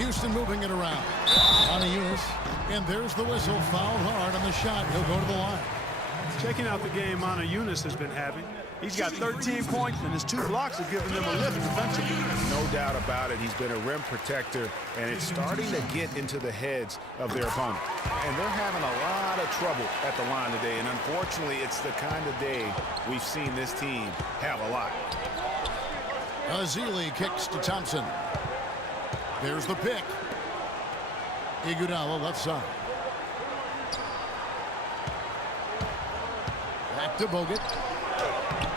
Houston moving it around. On Eunice. And there's the whistle. Fouled hard on the shot. He'll go to the line. Checking out the game Eunice has been having. He's got 13 points, and his 2 blocks have given them a lift defensively. No doubt about it. He's been a rim protector, and it's starting to get into the heads of their opponent. And they're having a lot of trouble at the line today, and unfortunately, it's the kind of day we've seen this team have a lot. Azili kicks to Thompson. There's the pick. Iguodala left side. Back to Bogut.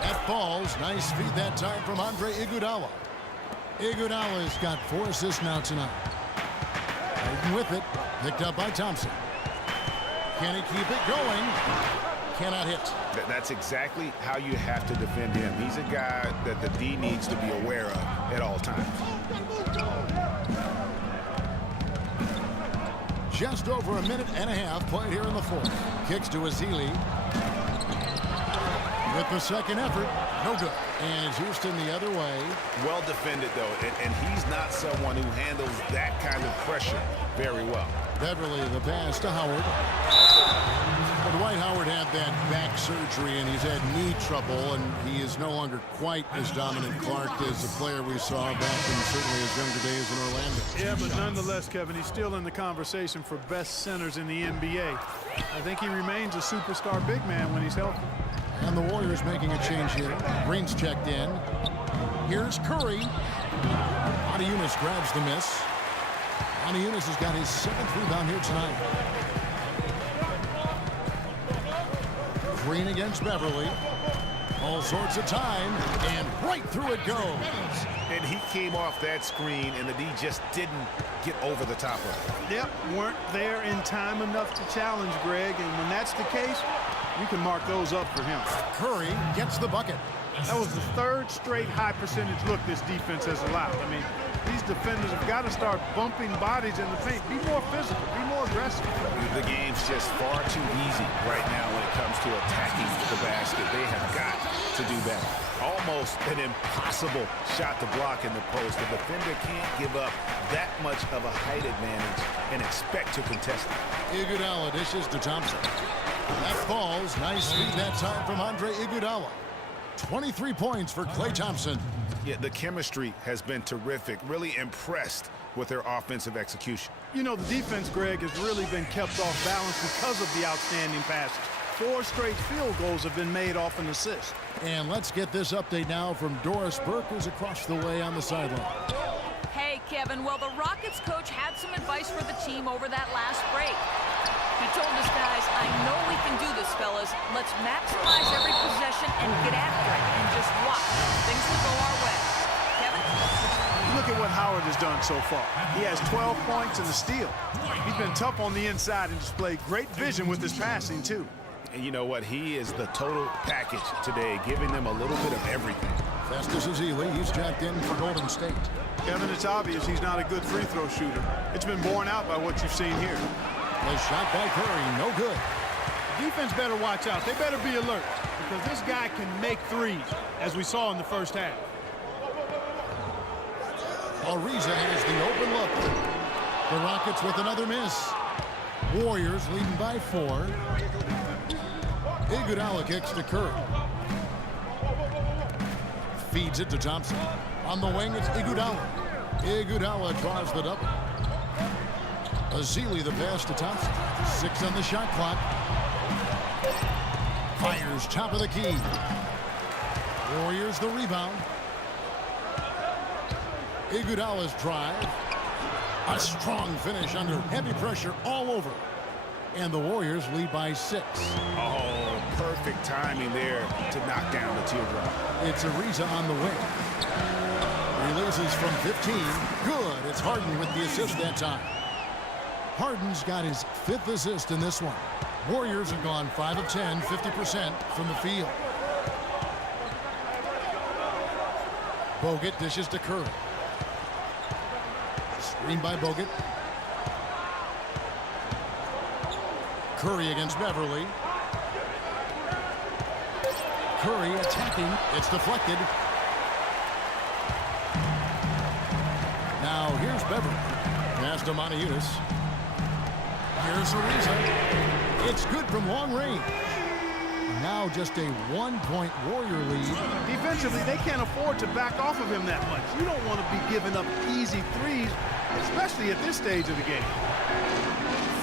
That falls. Nice feed that time from Andre Iguodala. Iguodala's got 4 assists now tonight. Riding with it. Picked up by Thompson. Can he keep it going? Cannot hit. That's exactly how you have to defend him. He's a guy that the D needs to be aware of at all times. Just over a minute and a half played here in the fourth. Kicks to Azili. With the second effort, no good. And Houston the other way. Well defended, though, and he's not someone who handles that kind of pressure very well. Beverly, the pass to Howard. But Dwight Howard had that back surgery, and he's had knee trouble, and he is no longer quite as dominant Clark as the player we saw back in certainly his younger days in Orlando. Yeah, but nonetheless, Kevin, he's still in the conversation for best centers in the NBA. I think he remains a superstar big man when he's healthy. And the Warriors making a change here. Green's checked in. Here's Curry. Eunice grabs the miss. Eunice has got his 7th rebound here tonight. Green against Beverly. All sorts of time. And right through it goes. And he came off that screen, and the D just didn't get over the top of it. Yep, weren't there in time enough to challenge Greg. And when that's the case, you can mark those up for him. Curry gets the bucket. That was the 3rd straight high percentage look this defense has allowed. I mean, these defenders have got to start bumping bodies in the paint. Be more physical. Be more aggressive. The game's just far too easy right now when it comes to attacking the basket. They have got to do better. Almost an impossible shot to block in the post. The defender can't give up that much of a height advantage and expect to contest it. Iguodala dishes to Thompson. That falls. Nice feed that time from Andre Iguodala. 23 points for Klay Thompson. Yeah, the chemistry has been terrific. Really impressed with their offensive execution. You know, the defense, Greg, has really been kept off balance because of the outstanding passes. 4 straight field goals have been made off an assist. And let's get this update now from Doris Burke, who's across the way on the sideline. Hey, Kevin. Well, the Rockets coach had some advice for the team over that last break. He told us, guys, I know we can do this, fellas. Let's maximize every possession and get after it and just watch. Things will go our way. Kevin? Look at what Howard has done so far. He has 12 points and a steal. He's been tough on the inside and displayed great vision with his passing, too. And you know what? He is the total package today, giving them a little bit of everything. Festus Ezeli, he's jacked in for Golden State. Kevin, it's obvious he's not a good free throw shooter. It's been borne out by what you've seen here. The shot by Curry, no good. Defense better watch out. They better be alert because this guy can make threes, as we saw in the first half. Ariza has the open look. The Rockets with another miss. Warriors leading by 4. Iguodala kicks to Curry. Feeds it to Thompson. On the wing, it's Iguodala. Iguodala draws the double. Ezeli the pass to Thompson. 6 on the shot clock. Fires top of the key. Warriors the rebound. Iguodala's drive. A strong finish under heavy pressure all over. And the Warriors lead by 6. Oh, perfect timing there to knock down the teardrop. It's Ariza on the wing. Releases from 15. Good. It's Harden with the assist that time. Harden's got his 5th assist in this one. Warriors have gone 5 of 10, 50% from the field. Bogut dishes to Curry. Screen by Bogut. Curry against Beverly. Curry attacking. It's deflected. Now here's Beverly. to Eunice. Here's Ariza. It's good from long range. Now just a 1-point Warrior lead. Defensively, they can't afford to back off of him that much. You don't want to be giving up easy threes, especially at this stage of the game.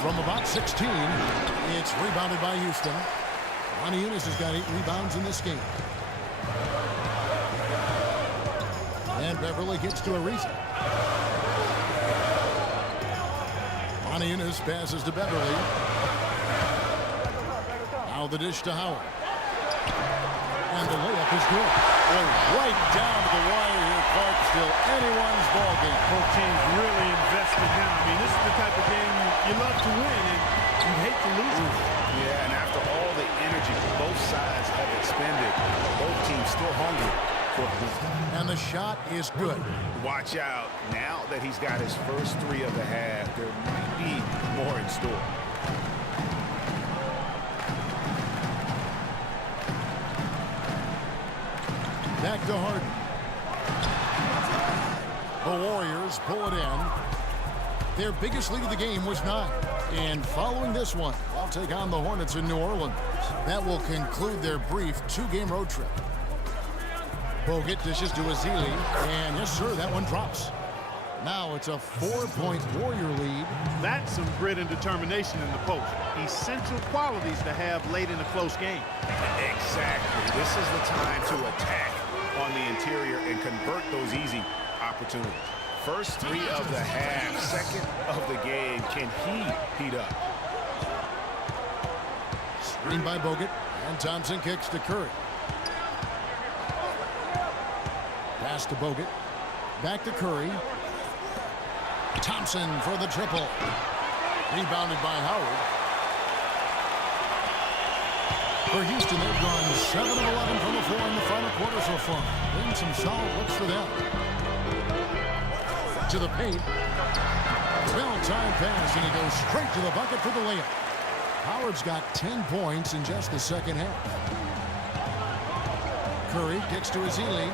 From about 16, it's rebounded by Houston. Eunice has got 8 rebounds in this game. And Beverly gets to Ariza. Eunice passes to Beverly. Now the dish to Howard. And the layup is good. Boy, right down to the wire here, Clark. Still anyone's ball game. Both teams really invested now. I mean, this is the type of game you love to win, and you hate to lose it. Yeah, and after all the energy both sides have expended, both teams still hungry for this. And the shot is good. Watch out. Now that he's got his first 3 of the half, there might be more in store. Back to Harden. The Warriors pull it in. Their biggest lead of the game was 9. And following this one, they'll take on the Hornets in New Orleans. That will conclude their brief 2-game road trip. Bogut dishes to Azili. And yes, sir, that one drops. Now it's a 4-point Warrior lead. That's some grit and determination in the post. Essential qualities to have late in a close game. Exactly. This is the time to attack on the interior and convert those easy opportunities. First 3 of the half, second of the game. Can he heat up? Screen by Bogut, and Thompson kicks to Curry. Pass to Bogut. Back to Curry. Thompson for the triple. Rebounded by Howard. For Houston, they've gone 7 of 11 from the floor in the final quarter so far. Been some solid looks for them. To the paint. Well-timed pass, and he goes straight to the bucket for the layup. Howard's got 10 points in just the second half. Curry kicks to Azili.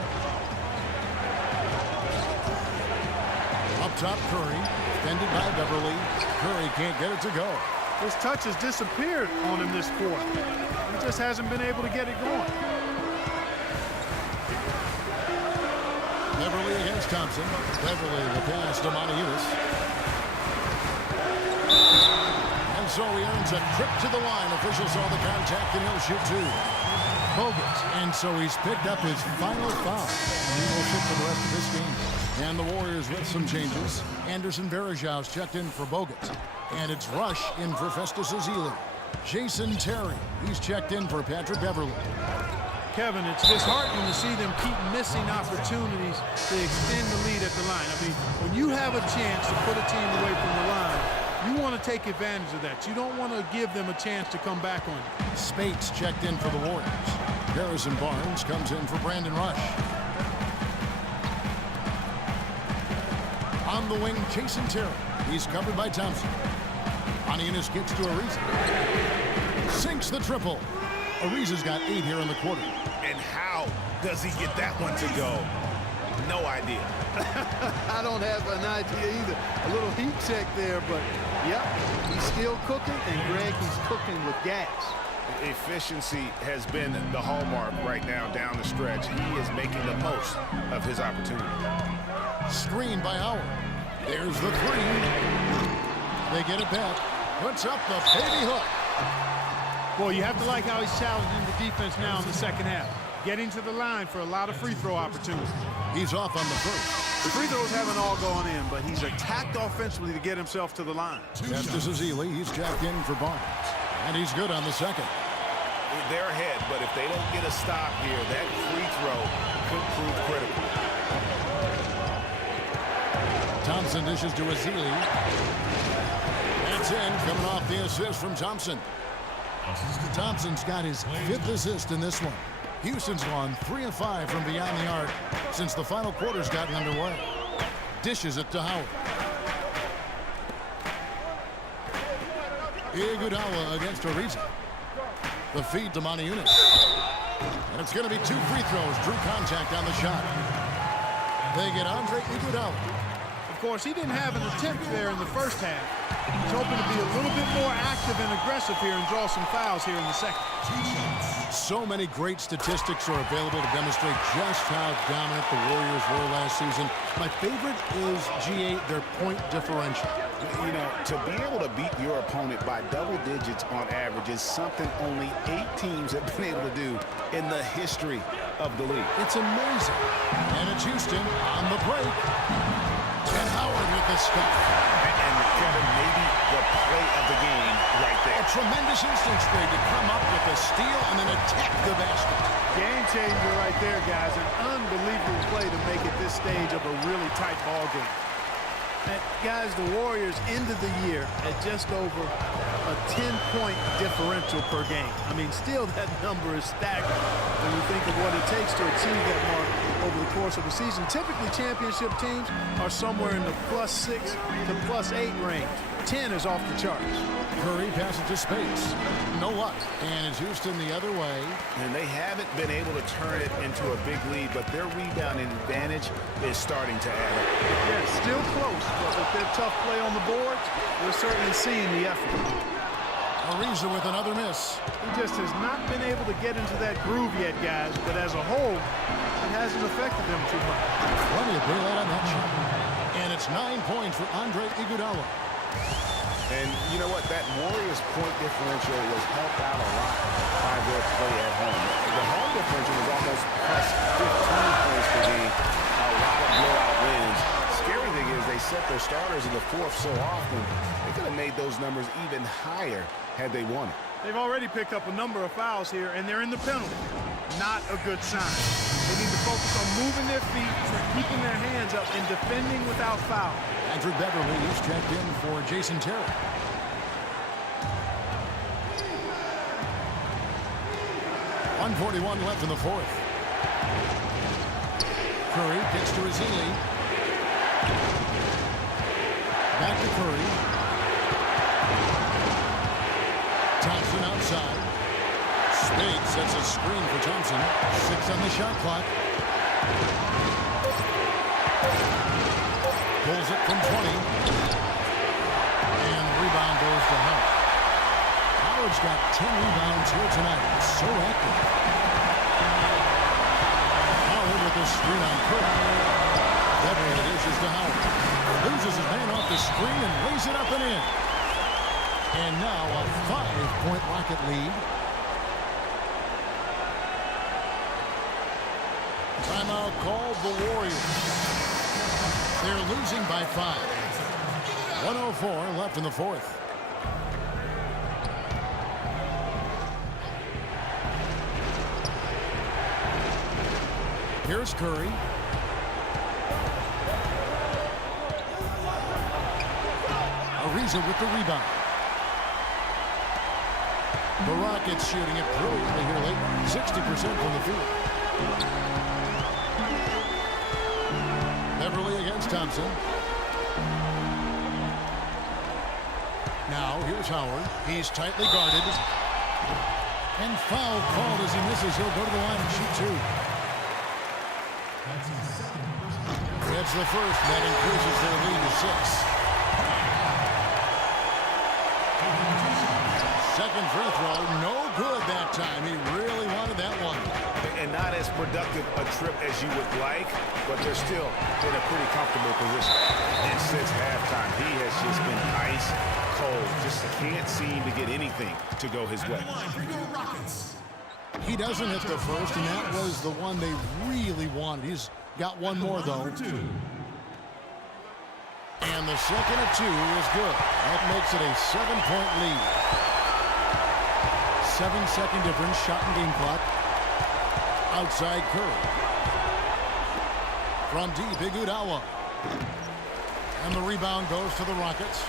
Up top, Curry. Defended by Beverly. Curry can't get it to go. His touch has disappeared on him this quarter. He just hasn't been able to get it going. Beverly against Thompson. Beverly the pass to Eunice. And so he earns a trip to the line. Officials saw the contact and he'll shoot 2. Bogut. And so he's picked up his final foul. And he will shoot for the rest of this game. And the Warriors with some changes. Anderson Varejau's checked in for Bogut. And it's Rush in for Festus Ezeli. Jason Terry, he's checked in for Patrick Beverly. Kevin, it's disheartening to see them keep missing opportunities to extend the lead at the line. I mean, when you have a chance to put a team away from the line, you want to take advantage of that. You don't want to give them a chance to come back on you. Spates checked in for the Warriors. Harrison Barnes comes in for Brandon Rush. On the wing, Jason Terry. He's covered by Thompson. Eunice gets to Ariza. Sinks the triple. Ariza's got 8 here in the quarter. And how does he get that one to go? No idea. I don't have an idea either. A little heat check there, but yep, he's still cooking, and Greg, he's cooking with gas. Efficiency has been the hallmark right now down the stretch. He is making the most of his opportunity. Screen by Howard. There's the 3. They get it back. Puts up the baby hook. Boy, you have to like how he's challenging the defense now in the second half. Getting to the line for a lot of free throw opportunities. He's off on the first. The free throws haven't all gone in, but he's attacked offensively to get himself to the line. Festus Ezeli, he's jacked in for Barnes. And he's good on the second. They're ahead, but if they don't get a stop here, that free throw could prove critical. Thompson dishes to Ezeli. That's in, coming off the assist from Thompson. Thompson's got his 5th assist in this one. Houston's gone 3 of 5 from beyond the arc since the final quarter's gotten underway. Dishes it to Howard. Iguodala against Ariza. The feed to Eunice. And it's going to be 2 free throws. Drew contact on the shot. They get Andre Iguodala. Of course, he didn't have an attempt there in the first half. He's hoping to be a little bit more active and aggressive here and draw some fouls here in the second. So many great statistics are available to demonstrate just how dominant the Warriors were last season. My favorite is, GA, their point differential. You know, to be able to beat your opponent by double digits on average is something only 8 teams have been able to do in the history of the league. It's amazing. And it's Houston on the break. Ted Howard with the stuff. And Kevin, maybe the play of the game right there. A tremendous instincts grade to come up with a steal and then attack the basket. Game changer right there, guys. An unbelievable play to make it this stage of a really tight ball game. And guys, the Warriors ended the year at just over a 10-point differential per game. I mean, still that number is staggering when you think of what it takes to achieve that mark over the course of a season. Typically, championship teams are somewhere in the +6 to +8 range. 10 is off the charts. Curry passes to space. No luck. And it's Houston the other way. And they haven't been able to turn it into a big lead, but their rebounding advantage is starting to add up. Yeah, still close, but with their tough play on the boards, we're certainly seeing the effort. Ariza with another miss. He just has not been able to get into that groove yet, guys, but as a whole, it hasn't affected them too much. Plenty of daylight on that shot. And it's 9 points for Andre Iguodala. And you know what? That Warriors point differential was helped out a lot by their play at home. The home differential was almost +15 points per game. A lot of blowout wins. Scary thing is they set their starters in the fourth so often, they could have made those numbers even higher had they won it. They've already picked up a number of fouls here, and they're in the penalty. Not a good sign. They need to focus on moving their feet, keeping their hands up, and defending without foul. Andrew Beverly is checked in for Jason Terry. .141 left in the fourth. Curry gets to Rizzili. Back to Curry. Thompson outside. Spade sets a screen for Thompson. 6 on the shot clock. Pulls it from 20. And the rebound goes to Howard. Howard's got 10 rebounds here tonight. So active. Howard with a screen on Curry. Beverly dishes to Howard. Loses his man off the screen and lays it up and in. And now a 5-point Rocket lead. Timeout called the Warriors. They're losing by 5. 104 left in the fourth. Here's Curry. Ariza with the rebound. The Rockets shooting it brilliantly here late. 60% from the field. Beverly against Thompson. Now here's Howard. He's tightly guarded. And foul called as he misses. He'll go to the line and shoot 2. That's the first. That increases their lead to 6. Second free throw, no good that time. He really wanted that one. And not as productive a trip as you would like, but they're still in a pretty comfortable position. And since halftime, he has just been ice cold. Just can't seem to get anything to go his way. He doesn't hit the first, and that was the one they really wanted. He's got one more, though. And the second of 2 is good. That makes it a 7-point lead. 7-second difference, shot and game clock. Outside Curry. From deep, Iguodala. And the rebound goes to the Rockets.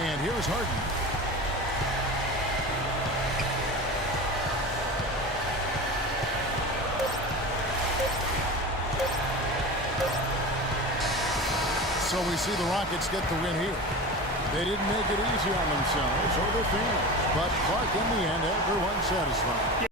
And here's Harden. So we see the Rockets get the win here. They didn't make it easy on themselves or their fans, but Clark in the end, everyone satisfied.